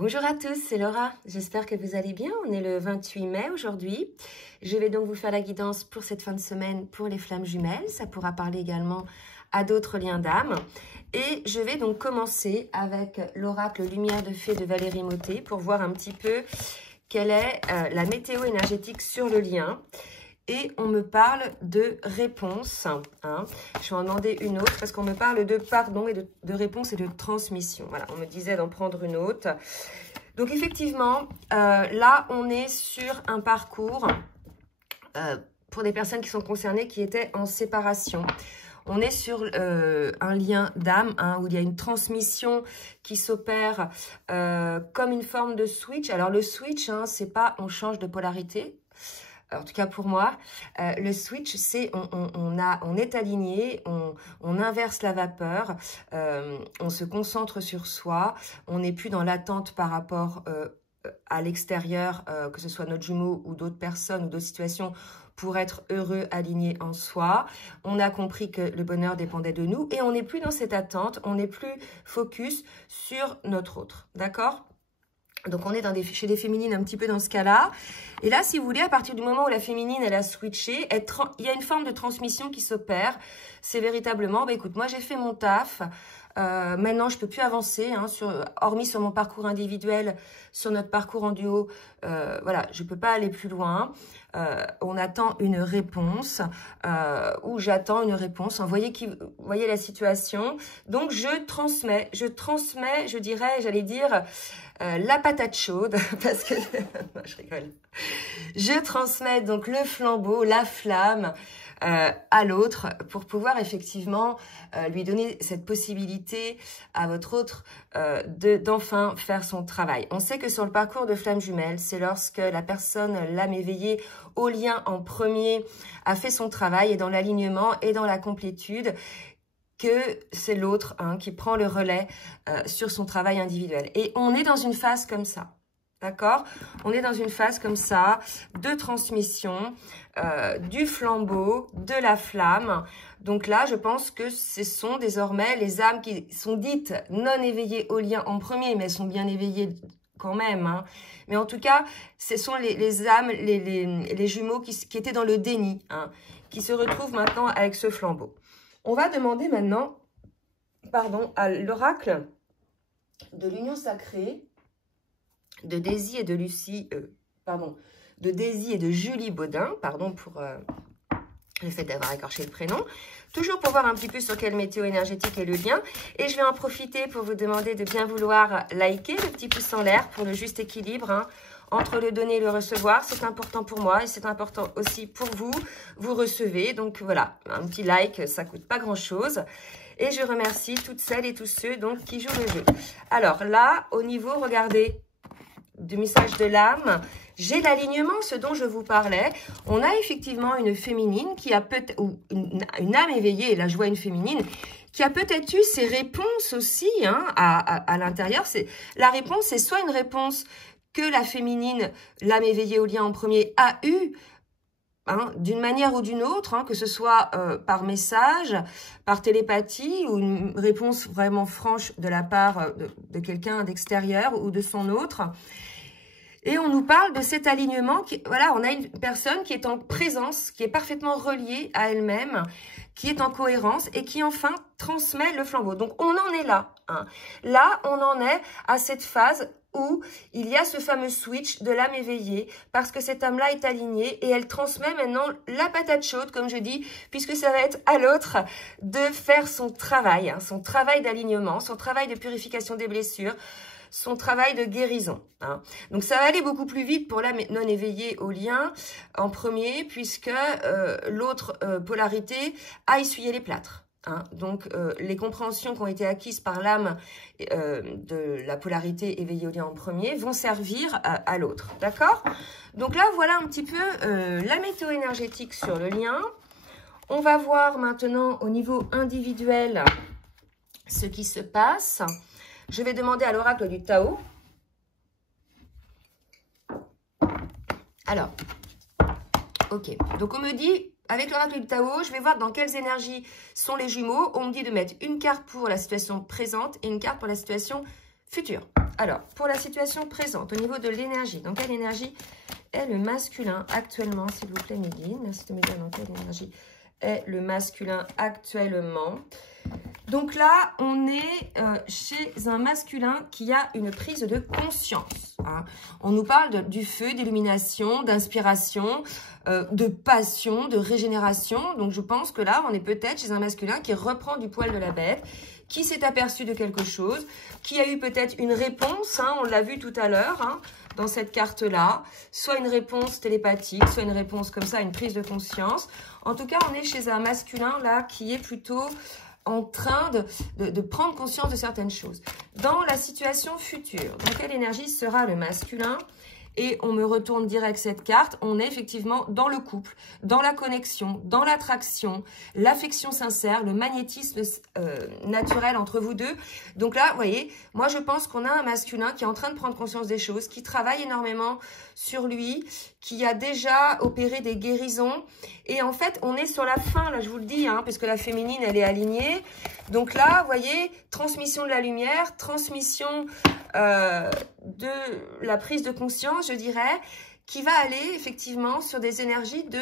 Bonjour à tous, c'est Laura. J'espère que vous allez bien. On est le 28 mai aujourd'hui. Je vais donc vous faire la guidance pour cette fin de semaine pour les flammes jumelles. Ça pourra parler également à d'autres liens d'âme. Et je vais donc commencer avec l'oracle Lumière de Fée de Valérie Mottet pour voir un petit peu quelle est la météo énergétique sur le lien. Et on me parle de réponse. Hein. Je vais en demander une autre parce qu'on me parle de pardon et de réponse et de transmission. Voilà, on me disait d'en prendre une autre. Donc effectivement, là, on est sur un parcours pour des personnes qui sont concernées qui étaient en séparation. On est sur un lien d'âme où il y a une transmission qui s'opère comme une forme de switch. Alors le switch, c'est pas on change de polarité. En tout cas pour moi, le switch, c'est on est aligné, on inverse la vapeur, on se concentre sur soi, on n'est plus dans l'attente par rapport à l'extérieur, que ce soit notre jumeau ou d'autres personnes ou d'autres situations, pour être heureux, aligné en soi. On a compris que le bonheur dépendait de nous et on n'est plus dans cette attente, on n'est plus focus sur notre autre, d'accord ? Donc, on est chez des féminines un petit peu dans ce cas-là. Et là, si vous voulez, à partir du moment où la féminine, elle a switché, il y a une forme de transmission qui s'opère. C'est véritablement, écoute, moi, j'ai fait mon taf. Maintenant, je peux plus avancer, hormis sur mon parcours individuel, sur notre parcours en duo. Voilà, je peux pas aller plus loin. On attend une réponse ou j'attends une réponse. Vous voyez la situation. Donc, je transmets, je dirais, j'allais dire, la patate chaude, parce que, non, je rigole. Je transmets donc le flambeau, la flamme, à l'autre pour pouvoir effectivement lui donner cette possibilité à votre autre d'enfin faire son travail. On sait que sur le parcours de flamme jumelle, c'est lorsque la personne, l'âme éveillée au lien en premier, a fait son travail et dans l'alignement et dans la complétude, que c'est l'autre qui prend le relais sur son travail individuel. Et on est dans une phase comme ça. D'accord? On est dans une phase comme ça, de transmission, du flambeau, de la flamme. Donc là, je pense que ce sont désormais les âmes qui sont dites non éveillées au lien en premier, mais elles sont bien éveillées quand même. Mais en tout cas, ce sont les âmes, les jumeaux qui étaient dans le déni, qui se retrouvent maintenant avec ce flambeau. On va demander maintenant, à l'oracle de l'union sacrée, de Daisy et de Daisy et de Julie Baudin, pardon pour le fait d'avoir écorché le prénom, toujours pour voir un petit peu sur quelle météo énergétique est le lien. Et je vais en profiter pour vous demander de bien vouloir liker, le petit pouce en l'air pour le juste équilibre entre le donner et le recevoir. C'est important pour moi et c'est important aussi pour vous. Vous recevez, donc voilà, un petit like, ça coûte pas grand-chose. Et je remercie toutes celles et tous ceux donc qui jouent le jeu. Alors là, au niveau, regardez, du message de l'âme, j'ai l'alignement, ce dont je vous parlais. On a effectivement une féminine qui a peut-être, ou une âme éveillée, et là je vois une féminine, qui a peut-être eu ses réponses aussi à l'intérieur. La réponse, c'est soit une réponse que la féminine, l'âme éveillée au lien en premier, a eu d'une manière ou d'une autre, que ce soit par message, par télépathie, ou une réponse vraiment franche de la part de quelqu'un d'extérieur ou de son autre. Et on nous parle de cet alignement. Voilà, on a une personne qui est en présence, qui est parfaitement reliée à elle-même, qui est en cohérence et qui enfin transmet le flambeau. Donc on en est là. Là, on en est à cette phase où il y a ce fameux switch de l'âme éveillée parce que cette âme-là est alignée et elle transmet maintenant la patate chaude, comme je dis, puisque ça va être à l'autre de faire son travail d'alignement, son travail de purification des blessures, son travail de guérison. Donc ça va aller beaucoup plus vite pour l'âme non éveillée au lien en premier, puisque l'autre polarité a essuyé les plâtres. Donc, les compréhensions qui ont été acquises par l'âme de la polarité éveillée au lien en premier vont servir à l'autre, d'accord? Donc là, voilà un petit peu la météo énergétique sur le lien. On va voir maintenant au niveau individuel ce qui se passe. Je vais demander à l'oracle du Tao. Alors, ok, donc on me dit... Avec l'oracle du Tao, je vais voir dans quelles énergies sont les jumeaux. On me dit de mettre une carte pour la situation présente et une carte pour la situation futur. Alors, pour la situation présente, au niveau de l'énergie, dans quelle énergie est le masculin actuellement, s'il vous plaît, mes guides? Merci de me dire dans quelle énergie est le masculin actuellement. Donc là, on est chez un masculin qui a une prise de conscience. Hein. On nous parle du feu, d'illumination, d'inspiration, de passion, de régénération. Donc je pense que là, on est peut-être chez un masculin qui reprend du poil de la bête, qui s'est aperçu de quelque chose, qui a eu peut-être une réponse, hein, on l'a vu tout à l'heure, hein, dans cette carte-là, soit une réponse télépathique, soit une réponse comme ça, une prise de conscience. En tout cas, on est chez un masculin là qui est plutôt en train de prendre conscience de certaines choses. Dans la situation future, dans quelle énergie sera le masculin? Et on me retourne direct cette carte, on est effectivement dans le couple, dans la connexion, dans l'attraction, l'affection sincère, le magnétisme naturel entre vous deux. Donc là, vous voyez, moi je pense qu'on a un masculin qui est en train de prendre conscience des choses, qui travaille énormément sur lui, qui a déjà opéré des guérisons. Et en fait, on est sur la fin, là je vous le dis, hein, parce que la féminine, elle est alignée. Donc là, vous voyez, transmission de la lumière, transmission de la prise de conscience, je dirais, qui va aller effectivement sur des énergies de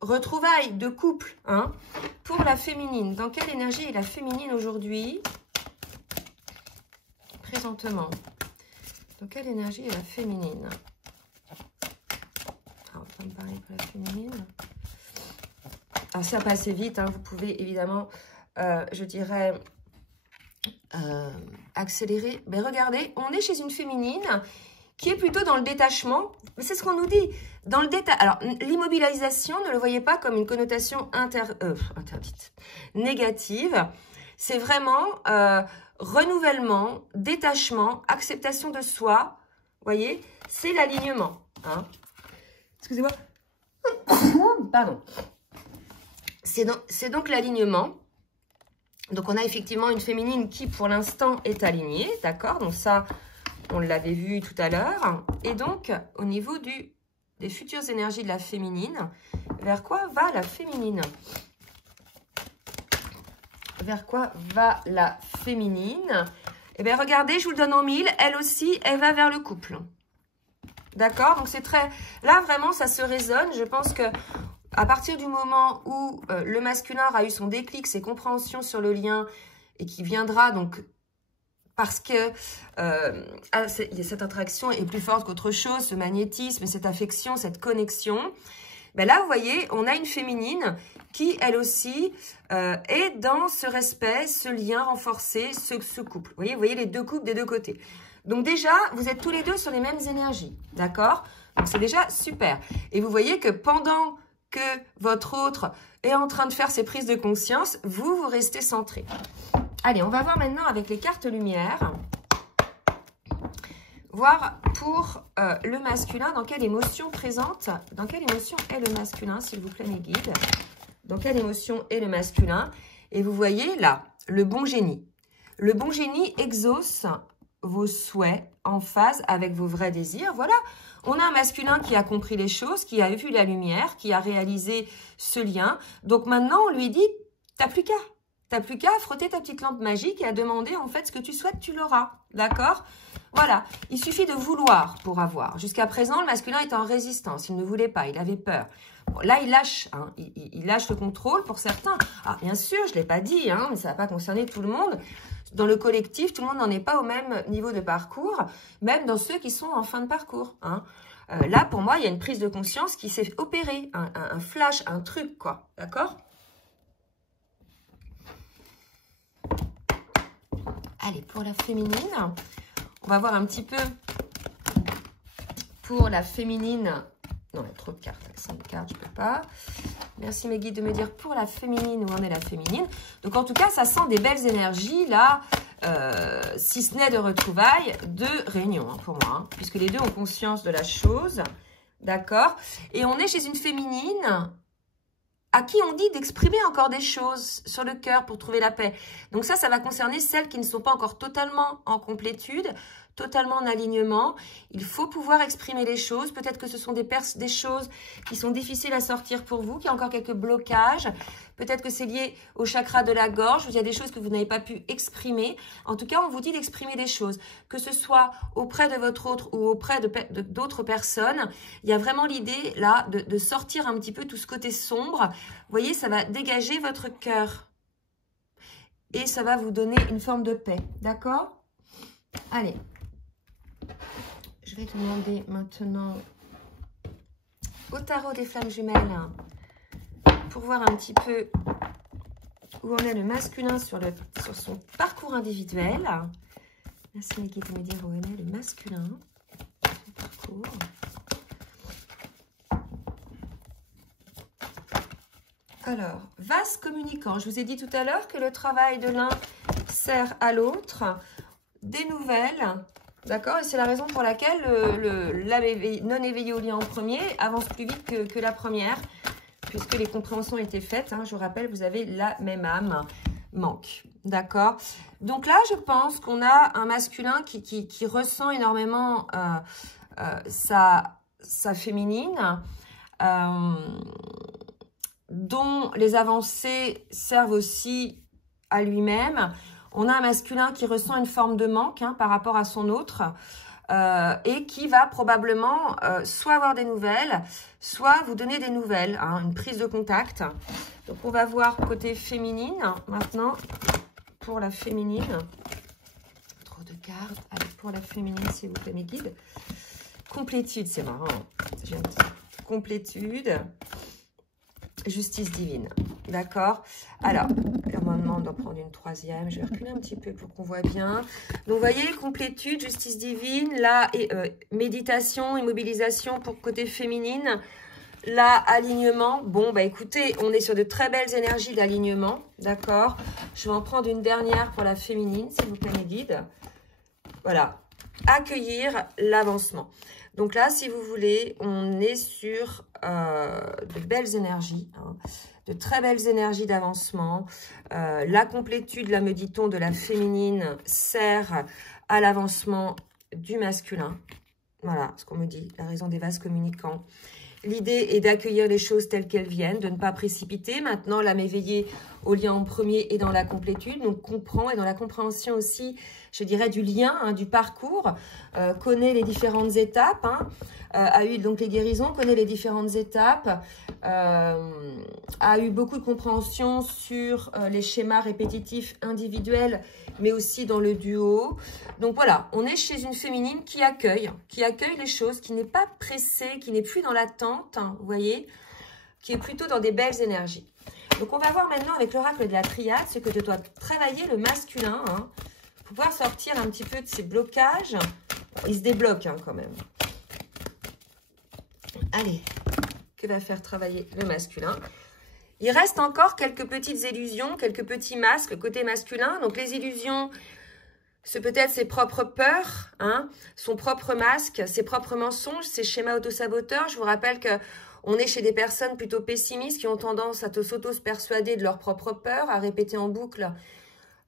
retrouvailles, de couple. Hein. Pour la féminine, dans quelle énergie est la féminine aujourd'hui? Présentement. Dans quelle énergie est la féminine? Alors, ça me paraît pour la féminine. Alors, ça passe assez vite, hein, vous pouvez évidemment, je dirais... accélérer. Mais regardez, on est chez une féminine qui est plutôt dans le détachement. C'est ce qu'on nous dit. Dans le Alors, l'immobilisation, ne le voyez pas comme une connotation interdite, négative. C'est vraiment renouvellement, détachement, acceptation de soi. Vous voyez, c'est l'alignement. Hein. Excusez-moi. Pardon. C'est donc l'alignement. Donc, on a effectivement une féminine qui, pour l'instant, est alignée, d'accord? Donc, ça, on l'avait vu tout à l'heure. Et donc, au niveau des futures énergies de la féminine, vers quoi va la féminine? Vers quoi va la féminine? Eh bien, regardez, je vous le donne en mille. Elle aussi, elle va vers le couple. D'accord? Donc, c'est très... Là, vraiment, ça se résonne. Je pense que... À partir du moment où le masculin aura eu son déclic, ses compréhensions sur le lien, et qui viendra donc parce que cette attraction est plus forte qu'autre chose, ce magnétisme, cette affection, cette connexion, ben là, vous voyez, on a une féminine qui, elle aussi, est dans ce respect, ce lien renforcé, ce couple. Vous voyez les deux couples des deux côtés. Donc déjà, vous êtes tous les deux sur les mêmes énergies, d'accord? Donc c'est déjà super. Et vous voyez que pendant que votre autre est en train de faire ses prises de conscience, vous restez centré. Allez, on va voir maintenant avec les cartes lumière. Voir pour le masculin, dans quelle émotion présente, dans quelle émotion est le masculin, s'il vous plaît, mes guides. Dans quelle émotion est le masculin? Et vous voyez là, le bon génie. Le bon génie exauce vos souhaits en phase avec vos vrais désirs. Voilà. On a un masculin qui a compris les choses, qui a vu la lumière, qui a réalisé ce lien. Donc maintenant, on lui dit, t'as plus qu'à frotter ta petite lampe magique et à demander en fait ce que tu souhaites, tu l'auras. D'accord? Voilà. Il suffit de vouloir pour avoir. Jusqu'à présent, le masculin était en résistance. Il ne voulait pas, il avait peur. Bon, là, il lâche. Hein, il lâche le contrôle pour certains. Ah, bien sûr, je ne l'ai pas dit, hein, mais ça ne va pas concerner tout le monde. Dans le collectif, tout le monde n'en est pas au même niveau de parcours, même dans ceux qui sont en fin de parcours. Hein. Là, pour moi, il y a une prise de conscience qui s'est opérée, un flash, un truc, quoi. D'accord? Allez, pour la féminine, on va voir un petit peu pour la féminine. Non, il y a trop de cartes. 5 cartes, je ne peux pas. Merci mes guides de me dire pour la féminine où en est la féminine. Donc en tout cas, ça sent des belles énergies là, si ce n'est de retrouvailles, de réunion hein, pour moi. Hein, puisque les deux ont conscience de la chose. D'accord? Et on est chez une féminine à qui on dit d'exprimer encore des choses sur le cœur pour trouver la paix. Donc ça va concerner celles qui ne sont pas encore totalement en complétude, totalement en alignement. Il faut pouvoir exprimer les choses. Peut-être que ce sont des choses qui sont difficiles à sortir pour vous, qu'il y a encore quelques blocages. Peut-être que c'est lié au chakra de la gorge, où il y a des choses que vous n'avez pas pu exprimer. En tout cas, on vous dit d'exprimer des choses. Que ce soit auprès de votre autre ou auprès d'autres personnes, il y a vraiment l'idée là de sortir un petit peu tout ce côté sombre. Vous voyez, ça va dégager votre cœur. Et ça va vous donner une forme de paix. D'accord? Allez. Je vais demander maintenant au tarot des flammes jumelles pour voir un petit peu où en est le masculin sur son parcours individuel. Merci mes guides de me dire où en est le masculin, son parcours. Alors, vase communicant. Je vous ai dit tout à l'heure que le travail de l'un sert à l'autre. Des nouvelles, d'accord? Et c'est la raison pour laquelle l'âme non éveillée au lien en premier avance plus vite que la première, puisque les compréhensions étaient faites. Hein, je vous rappelle, vous avez la même âme, manque, d'accord? Donc là, je pense qu'on a un masculin qui ressent énormément sa féminine, dont les avancées servent aussi à lui-même. On a un masculin qui ressent une forme de manque par rapport à son autre et qui va probablement soit avoir des nouvelles, soit vous donner des nouvelles, une prise de contact. Donc, on va voir côté féminine maintenant, pour la féminine. Trop de cartes. Allez, pour la féminine, s'il vous plaît, mes guides. Complétude, c'est marrant. J'aime ça. Complétude. Justice divine, d'accord? Alors, on me demande d'en prendre une troisième. Je vais reculer un petit peu pour qu'on voit bien. Donc, vous voyez, complétude, justice divine. Là, méditation, immobilisation pour côté féminine. Là, alignement. Bon, bah écoutez, on est sur de très belles énergies d'alignement, d'accord? Je vais en prendre une dernière pour la féminine, s'il vous plaît, mes guides. Voilà. Accueillir l'avancement. Donc là, si vous voulez, on est sur de belles énergies, de très belles énergies d'avancement. La complétude, là me dit-on, de la féminine sert à l'avancement du masculin. Voilà ce qu'on me dit, la raison des vases communicants. L'idée est d'accueillir les choses telles qu'elles viennent, de ne pas précipiter. Maintenant, l'âme éveillée au lien en premier et dans la complétude, donc comprend, et dans la compréhension aussi, je dirais, du lien, du parcours, connaît les différentes étapes, a eu donc les guérisons, connaît les différentes étapes, a eu beaucoup de compréhension sur les schémas répétitifs individuels, mais aussi dans le duo. Donc voilà, on est chez une féminine qui accueille les choses, qui n'est pas pressée, qui n'est plus dans l'attente, vous voyez, qui est plutôt dans des belles énergies. Donc on va voir maintenant avec l'oracle de la triade ce que doit travailler le masculin, pour pouvoir sortir un petit peu de ces blocages. Il se débloque quand même. Allez, que va faire travailler le masculin? Il reste encore quelques petites illusions, quelques petits masques côté masculin. Donc les illusions, c'est peut-être ses propres peurs, son propre masque, ses propres mensonges, ses schémas autosaboteurs. Je vous rappelle qu'on est chez des personnes plutôt pessimistes qui ont tendance à s'auto-persuader de leurs propres peurs, à répéter en boucle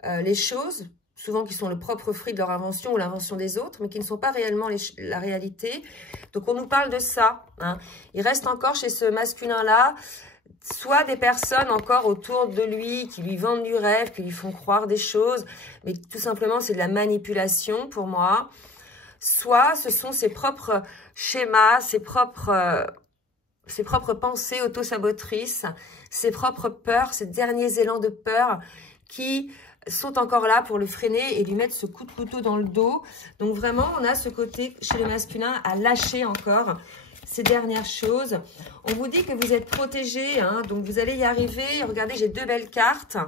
les choses, souvent qui sont le propre fruit de leur invention ou l'invention des autres, mais qui ne sont pas réellement la réalité. Donc on nous parle de ça. Il reste encore chez ce masculin-là soit des personnes encore autour de lui qui lui vendent du rêve, qui lui font croire des choses, mais tout simplement c'est de la manipulation pour moi. Soit ce sont ses propres schémas, ses propres pensées auto-sabotrices, ses propres peurs, ces derniers élans de peur qui sont encore là pour le freiner et lui mettre ce coup de couteau dans le dos. Donc vraiment, on a ce côté chez le masculin à lâcher encore ces dernières choses. On vous dit que vous êtes protégé, donc vous allez y arriver. Regardez, j'ai deux belles cartes.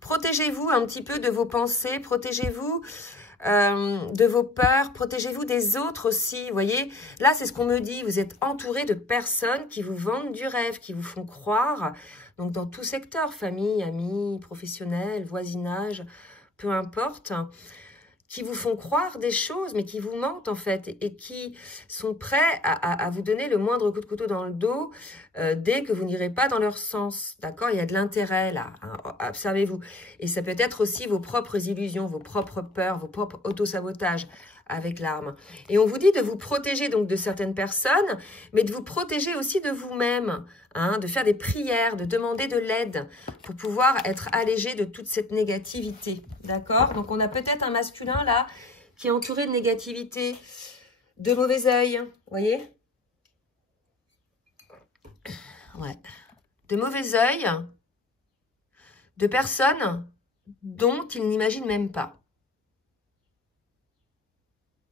Protégez-vous un petit peu de vos pensées, protégez-vous de vos peurs, protégez-vous des autres aussi. Vous voyez, là, c'est ce qu'on me dit. Vous êtes entouré de personnes qui vous vendent du rêve, qui vous font croire. Donc, dans tout secteur, famille, amis, professionnels, voisinage, peu importe, qui vous font croire des choses, mais qui vous mentent en fait, et qui sont prêts à vous donner le moindre coup de couteau dans le dos dès que vous n'irez pas dans leur sens. D'accord? Il y a de l'intérêt là, hein, observez-vous. Et ça peut être aussi vos propres illusions, vos propres peurs, vos propres autosabotages avec l'arme. Et on vous dit de vous protéger donc de certaines personnes, mais de vous protéger aussi de vous-même, hein, de faire des prières, de demander de l'aide pour pouvoir être allégé de toute cette négativité. D'accord? Donc on a peut-être un masculin là qui est entouré de négativité, de mauvais œil, vous voyez? Ouais. De mauvais œil, de personnes dont il n'imagine même pas.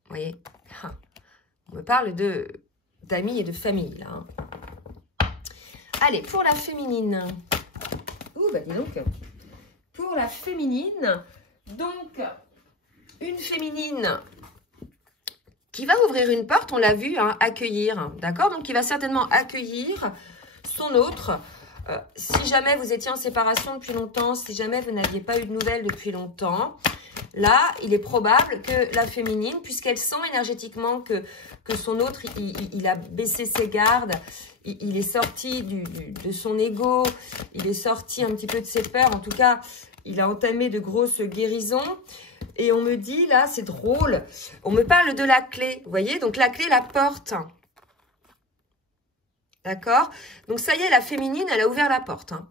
Vous voyez, on me parle d'amis et de famille, là. Hein. Allez, pour la féminine. Ouh, bah dis donc. Pour la féminine, donc, une féminine qui va ouvrir une porte, on l'a vu, hein, accueillir, d'accord? Donc, qui va certainement accueillir son autre. Si jamais vous étiez en séparation depuis longtemps, si jamais vous n'aviez pas eu de nouvelles depuis longtemps, là, il est probable que la féminine, puisqu'elle sent énergétiquement que son autre, il a baissé ses gardes, il est sorti de son ego, il est sorti un petit peu de ses peurs, en tout cas, il a entamé de grosses guérisons. Et on me dit, là, c'est drôle, on me parle de la clé, vous voyez, donc la clé, la porte. D'accord? Donc ça y est, la féminine, elle a ouvert la porte. Hein.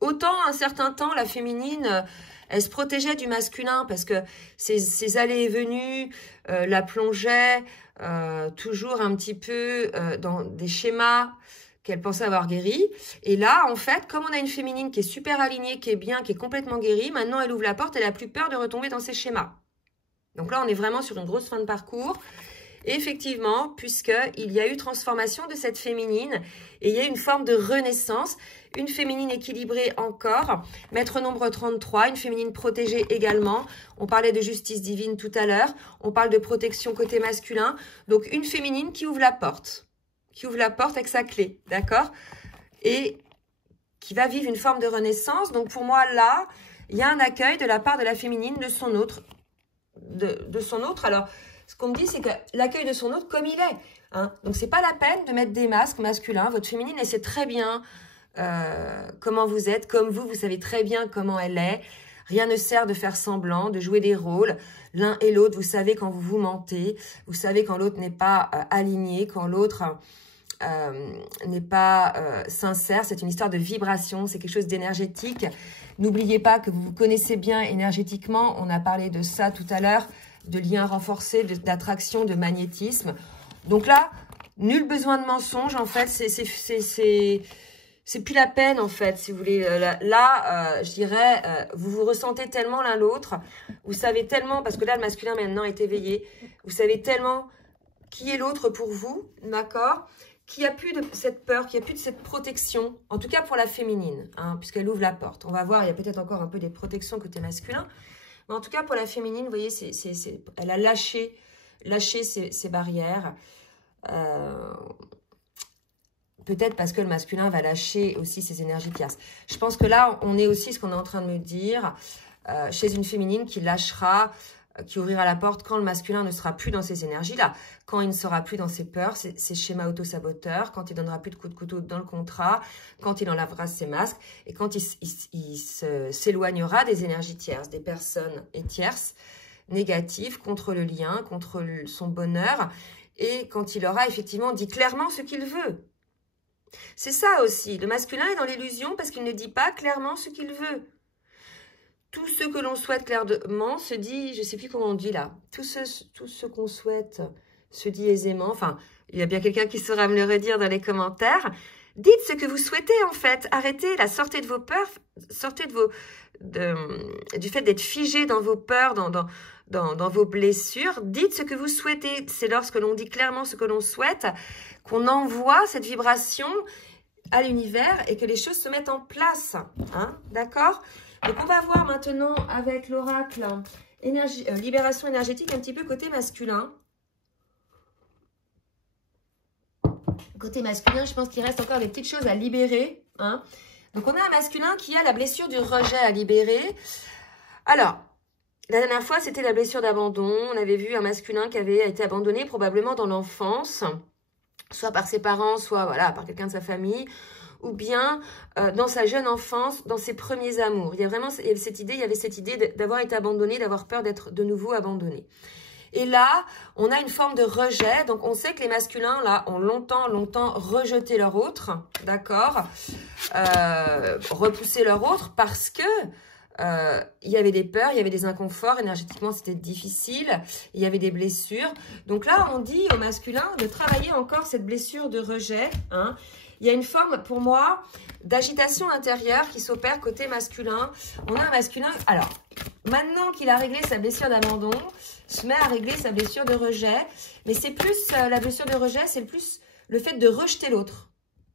Autant, un certain temps, la féminine, elle se protégeait du masculin parce que ses allées et venues la plongeaient toujours un petit peu dans des schémas qu'elle pensait avoir guéris. Et là, en fait, comme on a une féminine qui est super alignée, qui est bien, qui est complètement guérie, maintenant elle ouvre la porte, elle n'a plus peur de retomber dans ses schémas. Donc là, on est vraiment sur une grosse fin de parcours. Et effectivement, puisqu'il y a eu transformation de cette féminine et il y a une forme de renaissance, une féminine équilibrée encore, maître nombre 33, une féminine protégée également. On parlait de justice divine tout à l'heure, on parle de protection côté masculin. Donc une féminine qui ouvre la porte avec sa clé, d'accord? Et qui va vivre une forme de renaissance. Donc pour moi, là, il y a un accueil de la part de la féminine, de son autre. Alors, ce qu'on me dit, c'est que l'accueil de son autre comme il est. Hein. Donc, c'est pas la peine de mettre des masques masculins. Votre féminine, elle sait très bien comment vous êtes. Comme vous savez très bien comment elle est. Rien ne sert de faire semblant, de jouer des rôles. L'un et l'autre, vous savez quand vous vous mentez. Vous savez quand l'autre n'est pas aligné, quand l'autre n'est pas sincère. C'est une histoire de vibration, c'est quelque chose d'énergétique. N'oubliez pas que vous vous connaissez bien énergétiquement. On a parlé de ça tout à l'heure. De liens renforcés, d'attraction, de magnétisme. Donc là, nul besoin de mensonge, en fait, c'est plus la peine, en fait, si vous voulez. Là, je dirais, vous vous ressentez tellement l'un l'autre, vous savez tellement, parce que là, le masculin maintenant est éveillé, vous savez tellement qui est l'autre pour vous, d'accord? Qu'il n'y a plus de cette peur, qu'il n'y a plus de cette protection, en tout cas pour la féminine, hein, puisqu'elle ouvre la porte. On va voir, il y a peut-être encore un peu des protections côté masculin. Mais en tout cas, pour la féminine, vous voyez, elle a lâché ses barrières. Peut-être parce que le masculin va lâcher aussi ses énergies tierces. Je pense que là, on est aussi, ce qu'on est en train de me dire, chez une féminine qui lâchera, qui ouvrira la porte quand le masculin ne sera plus dans ces énergies-là, quand il ne sera plus dans ses peurs, ses schémas autosaboteurs, quand il donnera plus de coups de couteau dans le contrat, quand il enlèvera ses masques et quand il s'éloignera des énergies tierces, des personnes et tierces négatives contre le lien, contre son bonheur et quand il aura effectivement dit clairement ce qu'il veut. C'est ça aussi, le masculin est dans l'illusion parce qu'il ne dit pas clairement ce qu'il veut. Tout ce que l'on souhaite clairement se dit, je ne sais plus comment on dit là, tout ce qu'on souhaite se dit aisément. Enfin, il y a bien quelqu'un qui saura me le redire dans les commentaires. Dites ce que vous souhaitez en fait. Arrêtez, là, sortez de vos peurs, sortez du fait d'être figé dans vos peurs, dans vos blessures. Dites ce que vous souhaitez. C'est lorsque l'on dit clairement ce que l'on souhaite qu'on envoie cette vibration à l'univers et que les choses se mettent en place. Hein, d'accord ? Donc, on va voir maintenant avec l'oracle libération énergétique un petit peu côté masculin. Côté masculin, je pense qu'il reste encore des petites choses à libérer. Hein. Donc, on a un masculin qui a la blessure du rejet à libérer. Alors, La dernière fois, c'était la blessure d'abandon. On avait vu un masculin qui avait été abandonné probablement dans l'enfance, soit par ses parents, soit voilà, par quelqu'un de sa famille, ou bien dans sa jeune enfance, dans ses premiers amours. Il y avait cette idée d'avoir été abandonné, d'avoir peur d'être de nouveau abandonné. Et là, on a une forme de rejet. Donc, on sait que les masculins, là, ont longtemps rejeté leur autre, d'accord, repoussé leur autre parce que il y avait des peurs, il y avait des inconforts, énergétiquement c'était difficile, il y avait des blessures. Donc là, on dit au masculin de travailler encore cette blessure de rejet. Hein. Il y a une forme, pour moi, d'agitation intérieure qui s'opère côté masculin. On a un masculin, alors, maintenant qu'il a réglé sa blessure d'abandon, se met à régler sa blessure de rejet. Mais c'est plus, la blessure de rejet, c'est plus le fait de rejeter l'autre.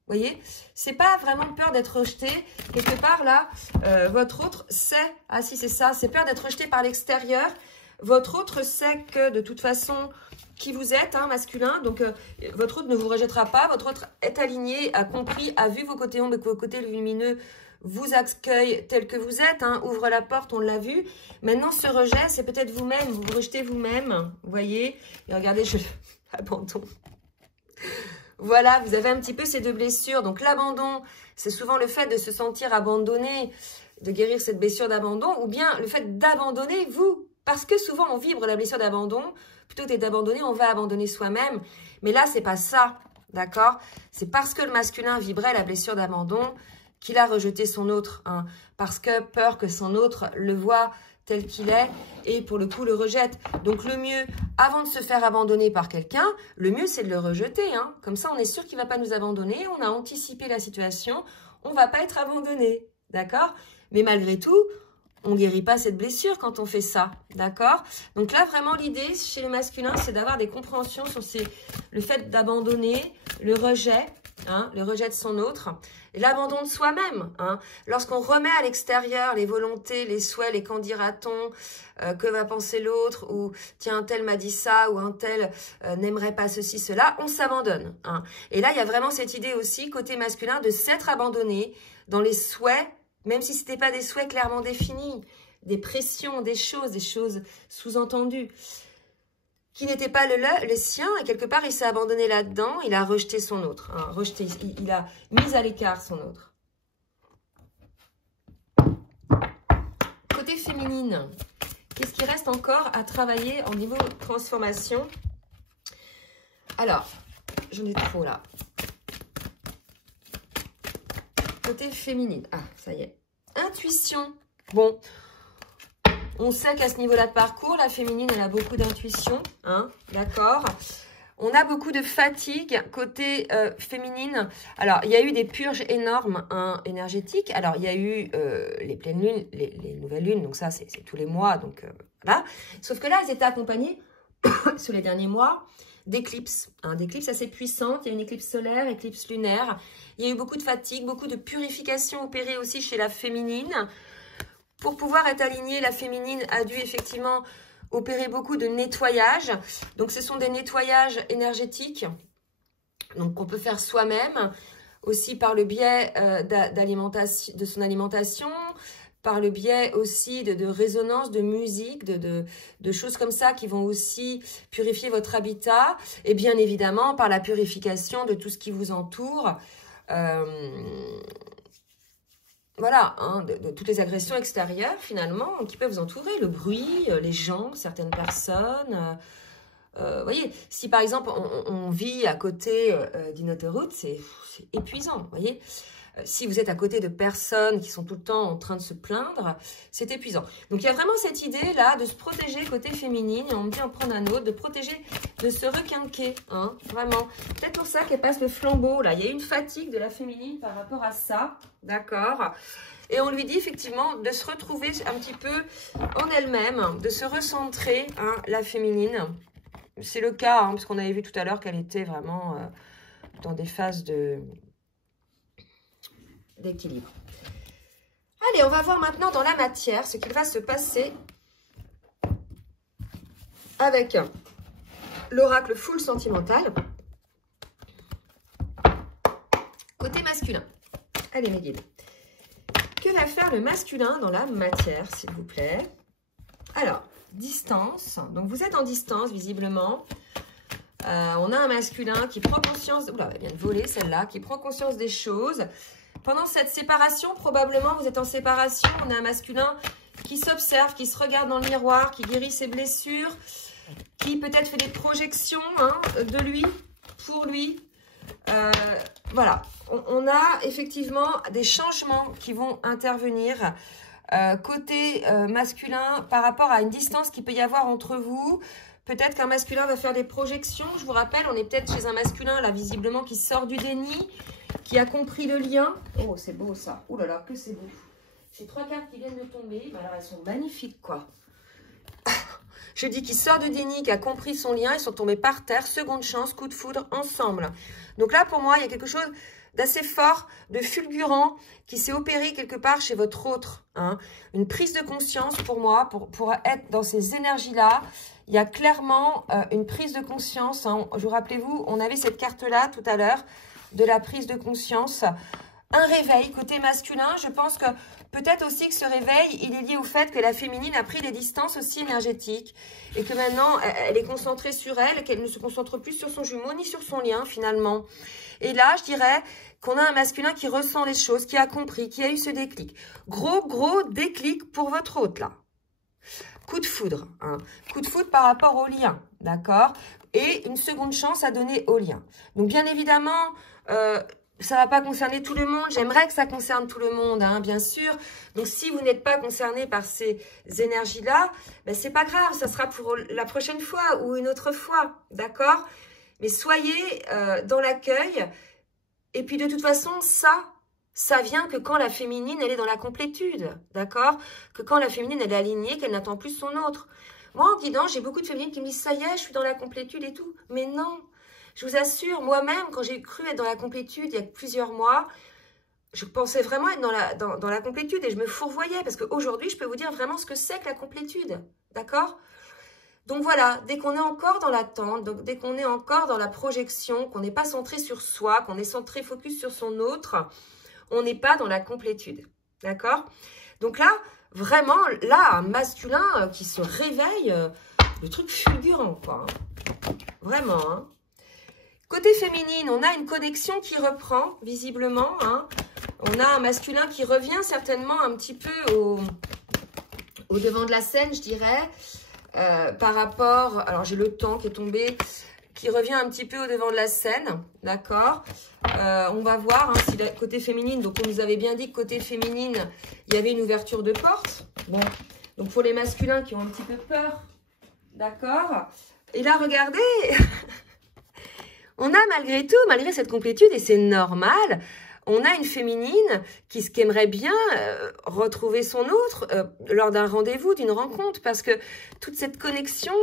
Vous voyez, c'est pas vraiment peur d'être rejeté. Quelque part, là, votre autre sait, ah si c'est ça, c'est peur d'être rejeté par l'extérieur. Votre autre sait que de toute façon, qui vous êtes, hein, masculin, donc votre autre ne vous rejettera pas. Votre autre est aligné, a compris, a vu vos côtés ombres et vos côtés lumineux, vous accueille tel que vous êtes, hein, ouvre la porte, on l'a vu. Maintenant, ce rejet, c'est peut-être vous-même, vous vous rejetez vous-même, vous voyez. Et regardez, je l'abandon. Voilà, vous avez un petit peu ces deux blessures. Donc l'abandon, c'est souvent le fait de se sentir abandonné, de guérir cette blessure d'abandon, ou bien le fait d'abandonner vous. Parce que souvent, on vibre la blessure d'abandon. Plutôt que d'être abandonné, on va abandonner soi-même. Mais là, c'est pas ça, d'accord? C'est parce que le masculin vibrait la blessure d'abandon qu'il a rejeté son autre. Hein, parce que peur que son autre le voit tel qu'il est et pour le coup le rejette. Donc le mieux, avant de se faire abandonner par quelqu'un, le mieux c'est de le rejeter. Hein. Comme ça, on est sûr qu'il ne va pas nous abandonner, on a anticipé la situation, on ne va pas être abandonné, d'accord? Mais malgré tout, on ne guérit pas cette blessure quand on fait ça, d'accord? Donc là, vraiment, l'idée chez les masculins, c'est d'avoir des compréhensions sur le fait d'abandonner, le rejet, hein, le rejet de son autre, et l'abandon de soi-même. Hein. Lorsqu'on remet à l'extérieur les volontés, les souhaits, les qu'en dira-t-on, que va penser l'autre, ou tiens, un tel m'a dit ça, ou un tel n'aimerait pas ceci, cela, on s'abandonne. Hein. Et là, il y a vraiment cette idée aussi, côté masculin, de s'être abandonné dans les souhaits, même si ce n'était pas des souhaits clairement définis, des pressions, des choses sous-entendues, qui n'étaient pas les siens, et quelque part, il s'est abandonné là-dedans, il a rejeté son autre, hein, il a mis à l'écart son autre. Côté féminine, qu'est-ce qui reste encore à travailler en niveau transformation? Alors, j'en ai trop là. Côté féminine, ah, ça y est. Intuition, bon, on sait qu'à ce niveau-là de parcours, la féminine, elle a beaucoup d'intuition, hein, d'accord. On a beaucoup de fatigue côté féminine. Alors, il y a eu des purges énormes hein, énergétiques. Alors, il y a eu les pleines lunes, les nouvelles lunes, donc ça, c'est tous les mois, donc voilà. Sauf que là, elles étaient accompagnées, sur les derniers mois, d'éclipses, hein, d'éclipses assez puissantes. Il y a une éclipse solaire, éclipse lunaire. Il y a eu beaucoup de fatigue, beaucoup de purification opérée aussi chez la féminine. Pour pouvoir être alignée, la féminine a dû effectivement opérer beaucoup de nettoyage. Donc, ce sont des nettoyages énergétiques donc qu'on peut faire soi-même, aussi par le biais de son alimentation, par le biais aussi de résonance, de musique, de choses comme ça qui vont aussi purifier votre habitat. Et bien évidemment, par la purification de tout ce qui vous entoure. Voilà, hein, de toutes les agressions extérieures, finalement, qui peuvent vous entourer. Le bruit, les gens, certaines personnes. Vous voyez, si par exemple, on vit à côté d'une autoroute, c'est épuisant, vous voyez. Si vous êtes à côté de personnes qui sont tout le temps en train de se plaindre, c'est épuisant. Donc, il y a vraiment cette idée-là de se protéger côté féminine, et on me dit en prendre un autre, de protéger, de se requinquer, hein, vraiment. Peut-être pour ça qu'elle passe le flambeau, là. Il y a une fatigue de la féminine par rapport à ça, d'accord? Et on lui dit effectivement de se retrouver un petit peu en elle-même, de se recentrer, hein, la féminine. C'est le cas, hein, parce qu'on avait vu tout à l'heure qu'elle était vraiment dans des phases d'équilibre. Allez, on va voir maintenant dans la matière ce qu'il va se passer avec l'oracle full sentimental. Côté masculin. Allez, mes guides. Que va faire le masculin dans la matière, s'il vous plaît? Alors, distance. Donc, vous êtes en distance, visiblement. On a un masculin qui prend conscience... Oula, elle vient de voler, celle-là. Qui prend conscience des choses. Pendant cette séparation, probablement, vous êtes en séparation. On a un masculin qui s'observe, qui se regarde dans le miroir, qui guérit ses blessures, qui peut-être fait des projections de lui, pour lui. Voilà, on a effectivement des changements qui vont intervenir côté masculin par rapport à une distance qu'il peut y avoir entre vous. Peut-être qu'un masculin va faire des projections. Je vous rappelle, on est peut-être chez un masculin là visiblement qui sort du déni, qui a compris le lien. Oh, c'est beau ça. Oh là là, que c'est beau. J'ai 3 cartes qui viennent de tomber. Alors, elles sont magnifiques, quoi. Je dis qu'il sort du déni, qui a compris son lien. Ils sont tombés par terre. Seconde chance, coup de foudre, ensemble. Donc là, pour moi, il y a quelque chose d'assez fort, de fulgurant, qui s'est opéré quelque part chez votre autre. Une prise de conscience, pour moi, pour être dans ces énergies-là. Il y a clairement une prise de conscience. Je vous rappelez-vous, on avait cette carte-là tout à l'heure, de la prise de conscience. Un réveil côté masculin, je pense que peut-être aussi que ce réveil, il est lié au fait que la féminine a pris des distances aussi énergétiques et que maintenant, elle est concentrée sur elle, qu'elle ne se concentre plus sur son jumeau ni sur son lien finalement. Et là, je dirais qu'on a un masculin qui ressent les choses, qui a compris, qui a eu ce déclic. Gros déclic pour votre hôte là. Coup de foudre, coup de foudre par rapport au lien, d'accord? Et une seconde chance à donner au lien. Donc bien évidemment... ça ne va pas concerner tout le monde. J'aimerais que ça concerne tout le monde, bien sûr. Donc, si vous n'êtes pas concerné par ces énergies-là, ben, c'est pas grave. Ça sera pour la prochaine fois ou une autre fois, d'accord? Mais soyez dans l'accueil. Et puis, de toute façon, ça vient que quand la féminine, elle est dans la complétude, d'accord? Que quand la féminine, elle est alignée, qu'elle n'attend plus son autre. Moi, en guidant, j'ai beaucoup de féminines qui me disent « ça y est, je suis dans la complétude et tout ». Mais non. Je vous assure, moi-même, quand j'ai cru être dans la complétude il y a plusieurs mois, je pensais vraiment être dans la complétude et je me fourvoyais parce qu'aujourd'hui, je peux vous dire vraiment ce que c'est que la complétude, d'accord? Donc voilà, dès qu'on est encore dans l'attente, donc dès qu'on est encore dans la projection, qu'on n'est pas centré sur soi, qu'on est centré focus sur son autre, on n'est pas dans la complétude, d'accord? Donc là, vraiment, là, un masculin qui se réveille, le truc fulgurant, quoi. Vraiment, Côté féminine, on a une connexion qui reprend, visiblement. On a un masculin qui revient certainement un petit peu au devant de la scène, je dirais, par rapport... Alors, j'ai le temps qui est tombé, qui revient un petit peu au devant de la scène, d'accord? On va voir si côté féminine, donc on nous avait bien dit que côté féminine, il y avait une ouverture de porte. Bon, donc pour les masculins qui ont un petit peu peur, d'accord? Et là, regardez on a malgré tout, malgré cette complétude, et c'est normal, on a une féminine qui aimerait bien retrouver son autre lors d'un rendez-vous, d'une rencontre, parce que toute cette connexion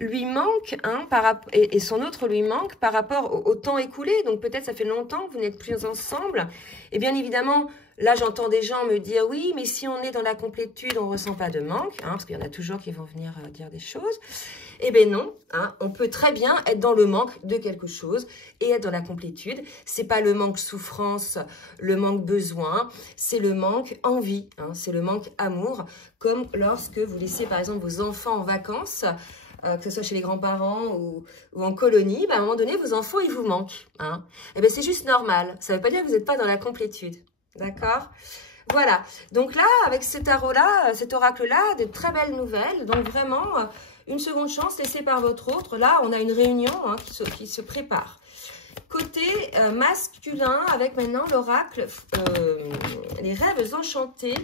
lui manque, et son autre lui manque par rapport au temps écoulé. Donc peut-être ça fait longtemps que vous n'êtes plus ensemble. Et bien évidemment, là j'entends des gens me dire, oui, mais si on est dans la complétude, on ne ressent pas de manque, parce qu'il y en a toujours qui vont venir dire des choses. Eh bien non, on peut très bien être dans le manque de quelque chose et être dans la complétude. C'est pas le manque souffrance, le manque besoin, c'est le manque envie, c'est le manque amour, comme lorsque vous laissez par exemple vos enfants en vacances, que ce soit chez les grands-parents ou en colonie, à un moment donné, vos enfants, ils vous manquent. Eh bien c'est juste normal, ça ne veut pas dire que vous n'êtes pas dans la complétude, d'accord ? Voilà, donc là, avec cet tarot-là, cet oracle-là, de très belles nouvelles, donc vraiment... Une seconde chance laissée par votre autre. Là, on a une réunion qui se prépare. Côté masculin, avec maintenant l'oracle, les rêves enchantés.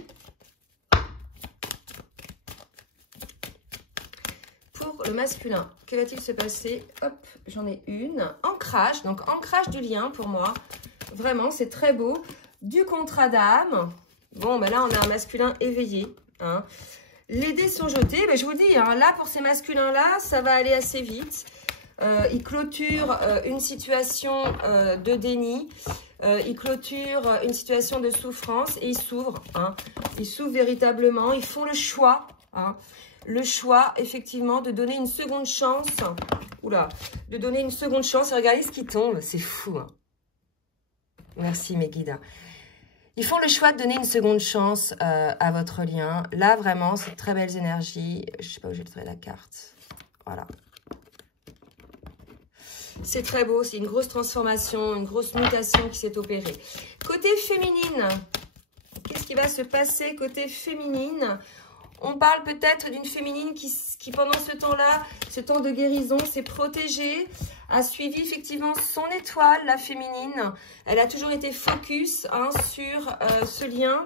Pour le masculin, que va-t-il se passer? Hop, j'en ai une. Ancrage, donc ancrage du lien pour moi. Vraiment, c'est très beau. Du contrat d'âme. Bon, ben là, on a un masculin éveillé. Les dés sont jetés, mais je vous dis, là pour ces masculins-là, ça va aller assez vite. Ils clôturent une situation de déni, ils clôturent une situation de souffrance et ils s'ouvrent. Ils s'ouvrent véritablement, ils font le choix. Le choix, effectivement, de donner une seconde chance. Oula, de donner une seconde chance. Et regardez ce qui tombe, c'est fou. Merci mes guides. Ils font le choix de donner une seconde chance à votre lien. Là, vraiment, c'est de très belles énergies. Je ne sais pas où j'ai trouvé la carte. Voilà. C'est très beau, c'est une grosse transformation, une grosse mutation qui s'est opérée. Côté féminine, qu'est-ce qui va se passer côté féminine? On parle peut-être d'une féminine qui pendant ce temps-là, ce temps de guérison, s'est protégée, a suivi effectivement son étoile, la féminine. Elle a toujours été focus sur ce lien.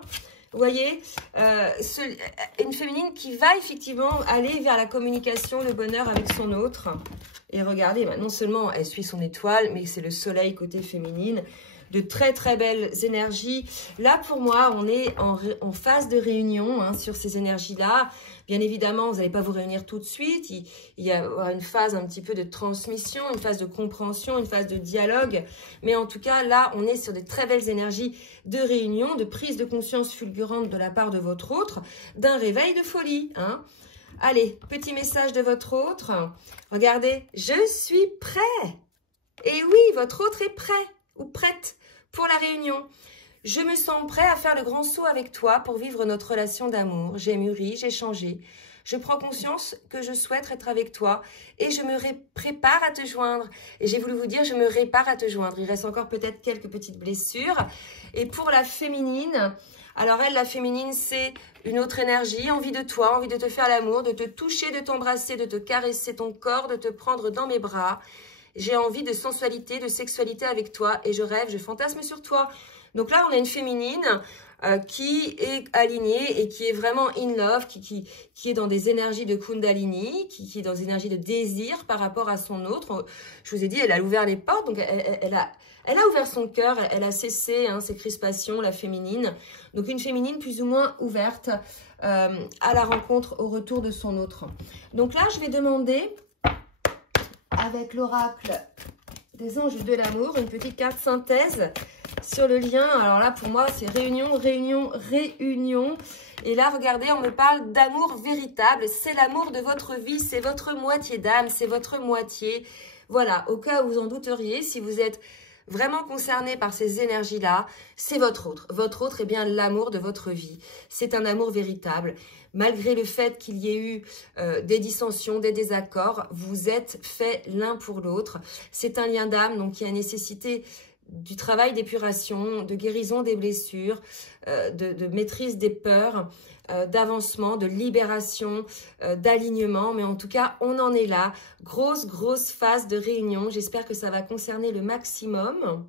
Vous voyez, une féminine qui va effectivement aller vers la communication, le bonheur avec son autre. Et regardez, bah, non seulement elle suit son étoile, mais c'est le soleil côté féminine. De très très belles énergies. Là pour moi on est en phase de réunion sur ces énergies là. Bien évidemment vous n'allez pas vous réunir tout de suite, il y a une phase un petit peu de transmission, une phase de compréhension, une phase de dialogue, mais en tout cas là on est sur des très belles énergies de réunion, de prise de conscience fulgurante de la part de votre autre, d'un réveil de folie. Allez, petit message de votre autre, regardez, je suis prêt. Et oui, votre autre est prêt ou prête pour la réunion. Je me sens prêt à faire le grand saut avec toi pour vivre notre relation d'amour. J'ai mûri, j'ai changé. Je prends conscience que je souhaite être avec toi et je me prépare à te joindre. Et j'ai voulu vous dire, je me répare à te joindre. Il reste encore peut-être quelques petites blessures. Et pour la féminine, alors elle, la féminine, c'est une autre énergie, envie de toi, envie de te faire l'amour, de te toucher, de t'embrasser, de te caresser ton corps, de te prendre dans mes bras. J'ai envie de sensualité, de sexualité avec toi et je rêve, je fantasme sur toi. Donc là, on a une féminine qui est alignée et qui est vraiment in love, qui est dans des énergies de Kundalini, qui est dans des énergies de désir par rapport à son autre. Je vous ai dit, elle a ouvert les portes, donc elle a ouvert son cœur, elle a cessé ses crispations, la féminine. Donc une féminine plus ou moins ouverte à la rencontre, au retour de son autre. Donc là, je vais demander, avec l'oracle des anges de l'amour, une petite carte synthèse sur le lien. Alors là, pour moi, c'est réunion, réunion, réunion. Et là, regardez, on me parle d'amour véritable. C'est l'amour de votre vie, c'est votre moitié d'âme, c'est votre moitié. Voilà, au cas où vous en douteriez, si vous êtes vraiment concerné par ces énergies-là, c'est votre autre. Votre autre est bien l'amour de votre vie. C'est un amour véritable. Malgré le fait qu'il y ait eu des dissensions, des désaccords, vous êtes faits l'un pour l'autre. C'est un lien d'âme, donc qui a nécessité du travail d'épuration, de guérison des blessures, de maîtrise des peurs, d'avancement, de libération, d'alignement. Mais en tout cas, on en est là. Grosse phase de réunion. J'espère que ça va concerner le maximum.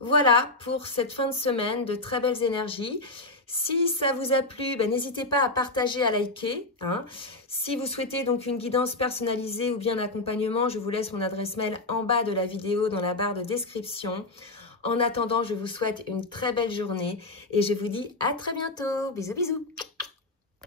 Voilà pour cette fin de semaine, de très belles énergies. Si ça vous a plu, n'hésitez pas à partager, à liker. Si vous souhaitez donc une guidance personnalisée ou bien un accompagnement, je vous laisse mon adresse mail en bas de la vidéo dans la barre de description. En attendant, je vous souhaite une très belle journée et je vous dis à très bientôt. Bisous, bisous.